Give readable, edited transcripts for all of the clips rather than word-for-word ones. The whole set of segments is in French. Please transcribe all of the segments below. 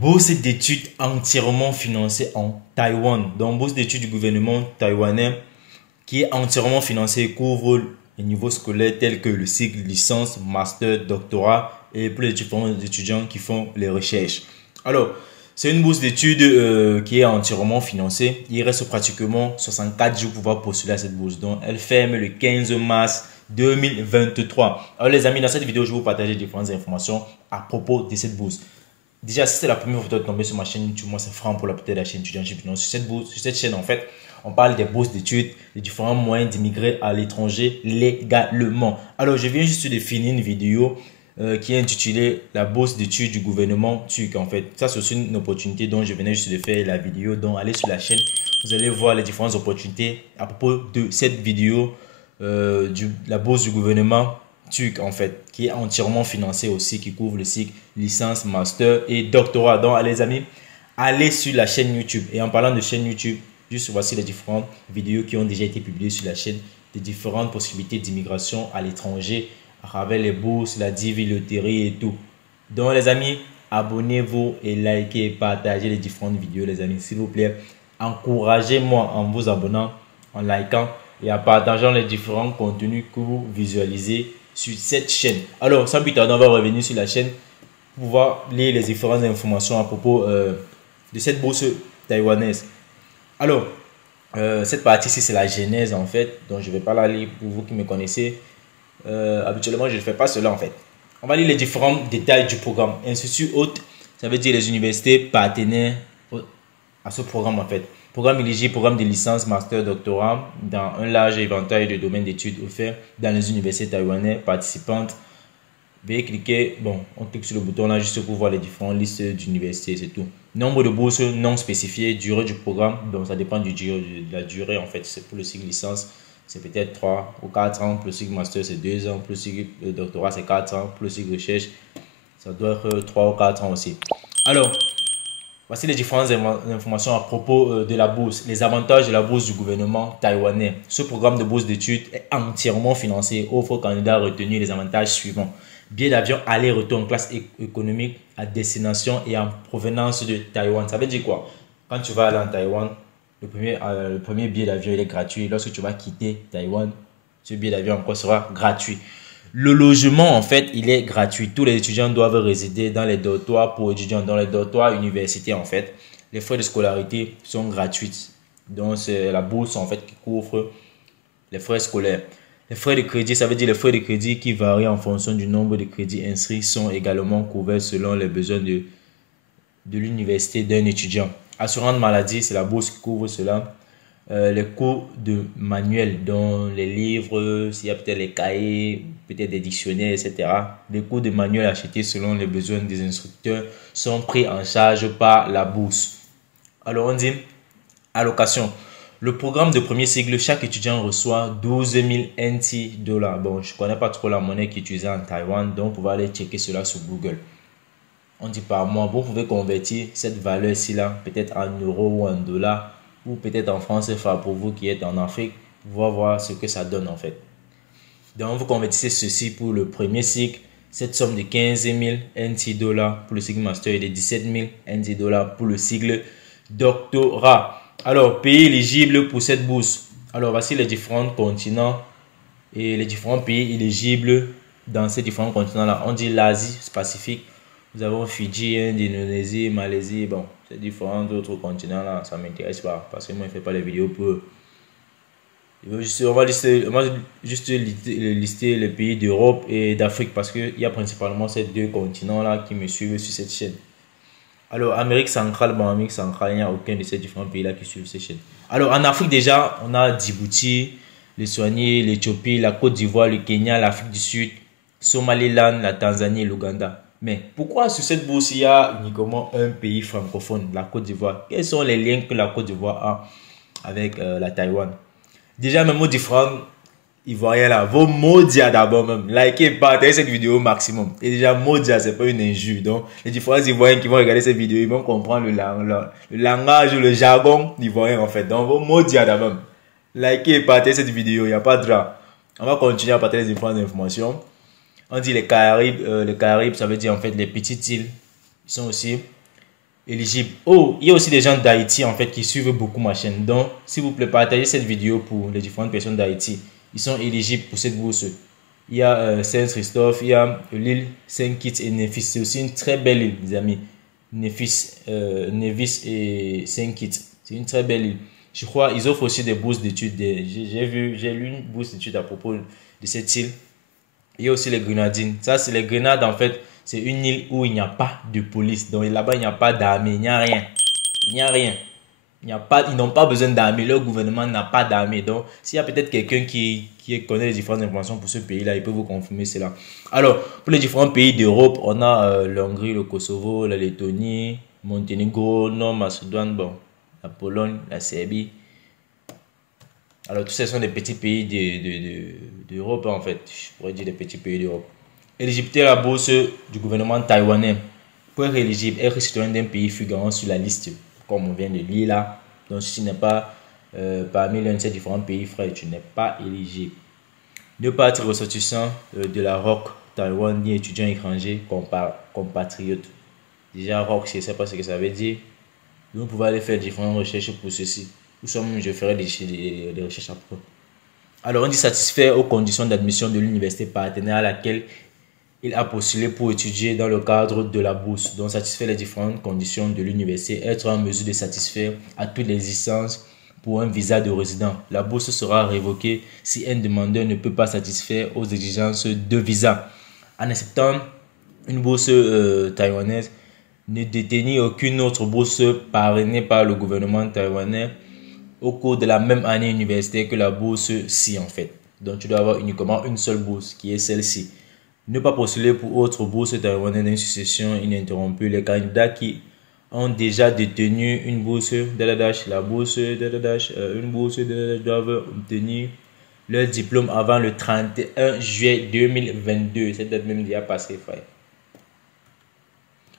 Bourse d'études entièrement financée en Taïwan. Donc, bourse d'études du gouvernement taïwanais qui est entièrement financée et couvre les niveaux scolaires tels que le cycle licence, master, doctorat et pour les différents étudiants qui font les recherches. Alors, c'est une bourse d'études qui est entièrement financée. Il reste pratiquement 64 jours pour pouvoir postuler à cette bourse. Donc, elle ferme le 15 mars 2023. Alors les amis, dans cette vidéo, je vais vous partager différentes informations à propos de cette bourse. Déjà, si c'est la première fois que vous tombez sur ma chaîne YouTube, moi c'est Franck pour la peut-être la chaîne Étudiantship. Sur cette chaîne, en fait, on parle des bourses d'études, des différents moyens d'immigrer à l'étranger légalement. Alors, je viens juste de finir une vidéo qui est intitulée La bourse d'études du gouvernement turc. En fait, ça c'est aussi une opportunité dont je venais juste de faire la vidéo. Donc, allez sur la chaîne, vous allez voir les différentes opportunités à propos de cette vidéo, la bourse du gouvernement turc en fait, qui est entièrement financée aussi, qui couvre le cycle licence, master et doctorat. Donc les amis, allez sur la chaîne YouTube. Et en parlant de chaîne YouTube, juste voici les différentes vidéos qui ont déjà été publiées sur la chaîne, des différentes possibilités d'immigration à l'étranger à travers les bourses, la divi, loterie et tout. Donc les amis, abonnez-vous et likez et partagez les différentes vidéos les amis, s'il vous plaît. Encouragez-moi en vous abonnant, en likant et en partageant les différents contenus que vous visualisez sur cette chaîne. Alors, sans plus tarder, on va revenir sur la chaîne pour pouvoir lire les différentes informations à propos de cette bourse taïwanaise. Alors, cette partie-ci, c'est la genèse en fait, donc je ne vais pas la lire pour vous qui me connaissez. Habituellement, je ne fais pas cela en fait. On va lire les différents détails du programme. Institut hôte, ça veut dire les universités partenaires à ce programme en fait. Programme éligible, programme de licence, master, doctorat dans un large éventail de domaines d'études offerts dans les universités taïwanaises participantes. Veuillez cliquer, on clique sur le bouton là juste pour voir les différentes listes d'universités, c'est tout. Nombre de bourses non spécifiées, durée du programme, donc ça dépend de la durée en fait. C'est pour le cycle licence, c'est peut-être 3 ou 4 ans, pour le cycle master c'est 2 ans, pour le cycle doctorat c'est 4 ans, pour le cycle recherche ça doit être 3 ou 4 ans aussi. Alors, voici les différentes informations à propos de la bourse. Les avantages de la bourse du gouvernement taïwanais. Ce programme de bourse d'études est entièrement financé. Offre aux candidats retenus les avantages suivants. Billet d'avion aller-retour en classe économique à destination et en provenance de Taïwan. Ça veut dire quoi? Quand tu vas aller en Taïwan, le premier billet d'avion il est gratuit. Lorsque tu vas quitter Taïwan, ce billet d'avion encore sera gratuit. Le logement, en fait, il est gratuit. Tous les étudiants doivent résider dans les dortoirs pour étudiants, dans les dortoirs universitaires, en fait. Les frais de scolarité sont gratuits. Donc, c'est la bourse, en fait, qui couvre les frais scolaires. Les frais de crédit, ça veut dire les frais de crédit qui varient en fonction du nombre de crédits inscrits sont également couverts selon les besoins de l'université d'un étudiant. Assurance maladie, c'est la bourse qui couvre cela. Les cours de manuel, dont les livres, s'il y a peut-être les cahiers, peut-être des dictionnaires, etc. Les cours de manuel achetés selon les besoins des instructeurs sont pris en charge par la bourse. Alors on dit allocation. Le programme de premier cycle, chaque étudiant reçoit 12 000 NT $. Bon, je ne connais pas trop la monnaie qui est utilisée en Taïwan, donc vous pouvez aller checker cela sur Google. On dit par mois, vous pouvez convertir cette valeur-ci là, peut-être en euros ou en dollars, ou peut-être en francs CFA pour vous qui êtes en Afrique, pour voir ce que ça donne en fait. Donc vous convertissez ceci pour le premier cycle, cette somme de 15 000 NT $ pour le cycle master et de 17 000 NT $ pour le cycle doctorat. Alors, pays éligibles pour cette bourse. Alors, voici les différents continents et les différents pays éligibles dans ces différents continents-là. On dit l'Asie Pacifique. Nous avons Fidji, Inde, Indonésie, Malaisie. Bon, ces différents autres continents-là, ça ne m'intéresse pas parce que moi, je ne fais pas les vidéos pour eux. On va juste lister les pays d'Europe et d'Afrique parce qu'il y a principalement ces deux continents-là qui me suivent sur cette chaîne. Alors, Amérique centrale, Amérique centrale, il n'y a aucun de ces différents pays-là qui suivent cette chaîne. Alors, en Afrique, déjà, on a Djibouti, l'Eswatini, l'Éthiopie, la Côte d'Ivoire, le Kenya, l'Afrique du Sud, Somaliland, la Tanzanie et l'Ouganda. Mais pourquoi sur cette bourse, il y a uniquement un pays francophone, la Côte d'Ivoire? Quels sont les liens que la Côte d'Ivoire a avec la Taïwan? Déjà, mes mots différents ivoiriens là, vos modia d'abord même. Likez, partagez cette vidéo au maximum. Et déjà, modia, c'est pas une injure. Donc, les différents ivoiriens qui vont regarder cette vidéo, ils vont comprendre le langage, le jargon ivoirien en fait. Donc, vos modia d'abord. Likez, partagez cette vidéo, il n'y a pas de drap. On va continuer à partager les différentes informations. On dit les Caraïbes, ça veut dire en fait les petites îles. Ils sont aussi éligible. Oh, il y a aussi des gens d'Haïti en fait qui suivent beaucoup ma chaîne. Donc, s'il vous plaît, partagez cette vidéo pour les différentes personnes d'Haïti. Ils sont éligibles pour cette bourse. Il y a Saint-Christophe, il y a l'île Saint-Kitts et Nevis. C'est aussi une très belle île, les amis. Nevis et Saint-Kitts. C'est une très belle île. Je crois ils offrent aussi des bourses d'études. J'ai lu une bourse d'études à propos de cette île. Il y a aussi les Grenadines. Ça, c'est les Grenades, en fait. C'est une île où il n'y a pas de police. Donc là-bas, il n'y a pas d'armée. Il n'y a rien. Il n'y a rien. Ils n'ont pas besoin d'armée. Leur gouvernement n'a pas d'armée. Donc, s'il y a peut-être quelqu'un qui connaît les différentes informations pour ce pays-là, il peut vous confirmer cela. Alors, pour les différents pays d'Europe, on a l'Hongrie, le Kosovo, la Lettonie, Monténégro, Nord-Macédoine, bon, la Pologne, la Serbie. Alors, tous ces sont des petits pays d'Europe, en fait. Je pourrais dire des petits pays d'Europe. Éligibilité à la bourse du gouvernement taïwanais. Pour être éligible, être citoyen d'un pays figurant sur la liste, comme on vient de lire là. Donc, si tu n'es pas parmi l'un de ces différents pays, frère, tu n'es pas éligible. Ne pas être ressortissant de la ROC Taïwan ni étudiant étranger compatriote. Déjà, ROC, je ne sais pas ce que ça veut dire. Vous pouvez aller faire différentes recherches pour ceci. Je ferai des recherches après. Alors, on dit satisfaire aux conditions d'admission de l'université partenaire à laquelle il a postulé pour étudier dans le cadre de la bourse. Donc, satisfaire les différentes conditions de l'université, être en mesure de satisfaire à toutes les licences pour un visa de résident. La bourse sera révoquée si un demandeur ne peut pas satisfaire aux exigences de visa. En acceptant une bourse taïwanaise, ne détenir aucune autre bourse parrainée par le gouvernement taïwanais au cours de la même année universitaire que la bourse-ci en fait. Donc tu dois avoir uniquement une seule bourse qui est celle-ci. Ne pas postuler pour autre bourse taïwanaise d'une succession ininterrompue. Les candidats qui ont déjà détenu une bourse une bourse doivent obtenir leur diplôme avant le 31 juillet 2022. Cette date même déjà passée, frère.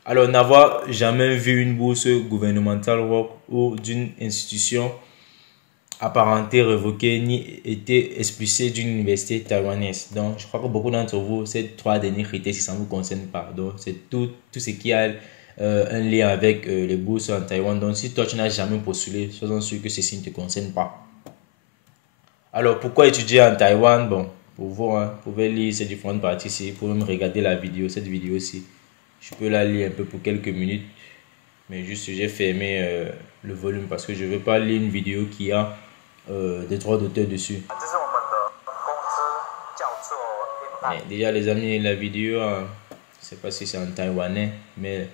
Alors, n'avoir jamais vu une bourse gouvernementale ou d'une institution apparentée révoquée ni été expulsé d'une université taïwanaise. Donc, je crois que beaucoup d'entre vous, ces trois derniers critères, si ça ne vous concerne pas. Donc, c'est tout ce qui a un lien avec les bourses en Taïwan. Donc, si toi, tu n'as jamais postulé, sois sûr que ceci ne te concerne pas. Alors, pourquoi étudier en Taïwan? Bon, pour vous, hein, vous pouvez lire ces différentes parties ici. Vous pouvez même regarder la vidéo, cette vidéo-ci. Je peux la lire un peu pour quelques minutes. Mais juste, j'ai fermé le volume parce que je ne veux pas lire une vidéo qui a des droits d'auteur dessus. Mais déjà, les amis, la vidéo, je ne sais pas si c'est en taïwanais, mais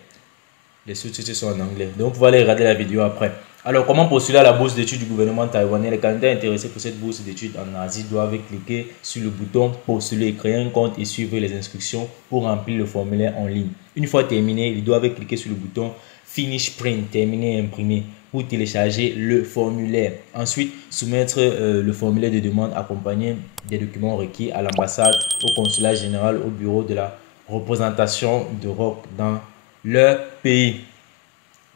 les sous-titres sont en anglais. Donc, vous pouvez aller regarder la vidéo après. Alors, comment postuler à la bourse d'études du gouvernement taïwanais? Les candidats intéressés pour cette bourse d'études en Asie doivent cliquer sur le bouton postuler, créer un compte et suivre les instructions pour remplir le formulaire en ligne. Une fois terminé, ils doivent cliquer sur le bouton Finish Print, terminer et imprimer pour télécharger le formulaire. Ensuite, soumettre le formulaire de demande accompagné des documents requis à l'ambassade, au consulat général, au bureau de la représentation de ROC dans leur pays.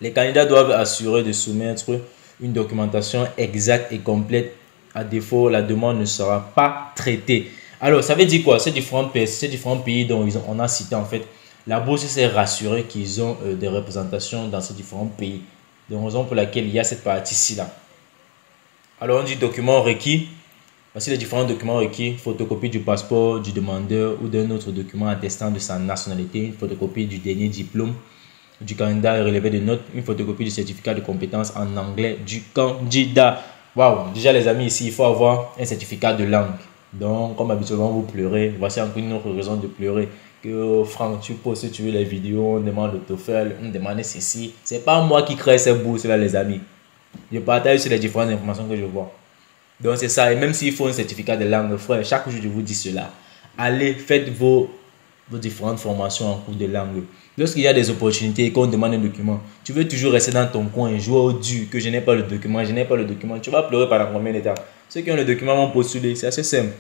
Les candidats doivent assurer de soumettre une documentation exacte et complète. À défaut, la demande ne sera pas traitée. Alors, ça veut dire quoi? Ces différents pays dont on a cité en fait, la bourse s'est rassurée qu'ils ont des représentations dans ces différents pays. Donc, raison pour laquelle il y a cette partie-ci là. Alors, on dit documents requis. Voici les différents documents requis. Photocopie du passeport du demandeur ou d'un autre document attestant de sa nationalité. Une photocopie du dernier diplôme du candidat relevé de notes, une photocopie du certificat de compétence en anglais du candidat. Waouh, déjà les amis, ici, il faut avoir un certificat de langue. Donc, comme habituellement, vous pleurez. Voici encore une autre raison de pleurer. Que Franck, tu postes, tu veux les vidéos, on demande le TOEFL, on demande ceci. C'est pas moi qui crée ces bourses là, les amis. Je partage sur les différentes informations que je vois. Donc, c'est ça. Et même s'il faut un certificat de langue, frère, chaque jour, je vous dis cela. Allez, faites vos différentes formations en cours de langue. Lorsqu'il y a des opportunités et qu'on demande un document, tu veux toujours rester dans ton coin et jouer au dur que je n'ai pas le document, Tu vas pleurer pendant combien de temps? Ceux qui ont le document vont postuler, c'est assez simple.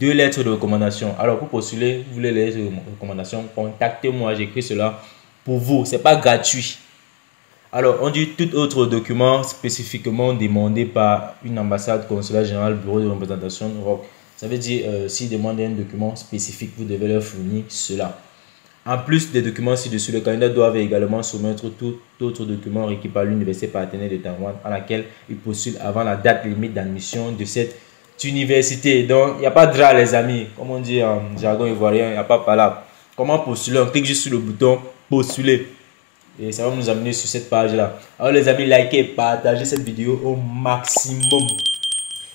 2 lettres de recommandation. Alors pour postuler, vous voulez les lettres de recommandation, contactez-moi, j'écris cela pour vous. C'est pas gratuit. Alors on dit tout autre document spécifiquement demandé par une ambassade, consulat général, bureau de représentation. Ça veut dire s'ils demandent un document spécifique, vous devez leur fournir cela. En plus des documents ci-dessus, les candidats doivent également soumettre tout autre document requis par l'université partenaire de Taïwan à laquelle ils postulent avant la date limite d'admission de cette université. Donc, il n'y a pas de drap, les amis. Comme on dit en jargon ivoirien, il n'y a pas palabre. Comment postuler? On clique juste sur le bouton postuler. Et ça va nous amener sur cette page-là. Alors, les amis, likez et partagez cette vidéo au maximum.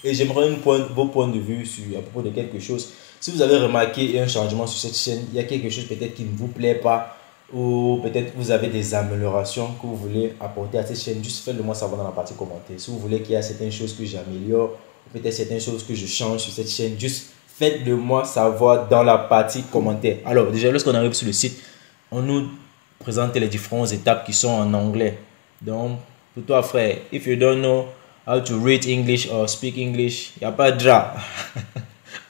Et j'aimerais vos points de vue à propos de quelque chose. Si vous avez remarqué un changement sur cette chaîne, il y a quelque chose peut-être qui ne vous plaît pas, ou peut-être vous avez des améliorations que vous voulez apporter à cette chaîne, juste faites-le moi savoir dans la partie commentaire. Si vous voulez qu'il y ait certaines choses que j'améliore, ou peut-être certaines choses que je change sur cette chaîne, juste faites-le moi savoir dans la partie commentaire. Alors déjà, lorsqu'on arrive sur le site, on nous présente les différentes étapes qui sont en anglais. Donc, pour toi frère, if you don't know how to read English or speak English, il n'y a pas de drap.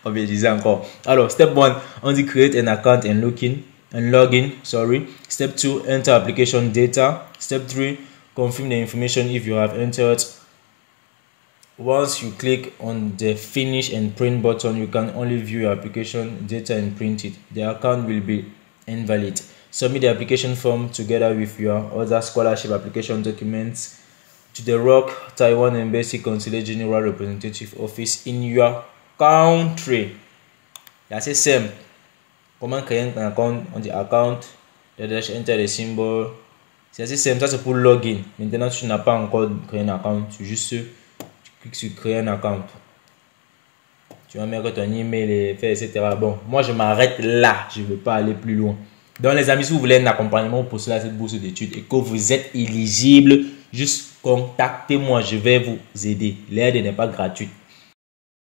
On va dire encore. Alors, step 1, on dit create an account and login. Step 2, enter application data. Step 3, confirm the information if you have entered. Once you click on the finish and print button, you can only view your application data and print it. The account will be invalid. Submit the application form together with your other scholarship application documents to the ROC Taiwan Embassy Consulate General Representative Office in your country. C'est assez simple. Comment créer un account? On dit account, enter the symbol. C'est assez simple, ça c'est pour login. Maintenant, si tu n'as pas encore créé un account, tu cliques sur créer un account. Tu vas mettre ton email et faire, etc. Bon, moi je m'arrête là, je ne veux pas aller plus loin. Donc les amis, si vous voulez un accompagnement pour cela, cette bourse d'études et que vous êtes éligible, juste contactez-moi, je vais vous aider. L'aide n'est pas gratuite.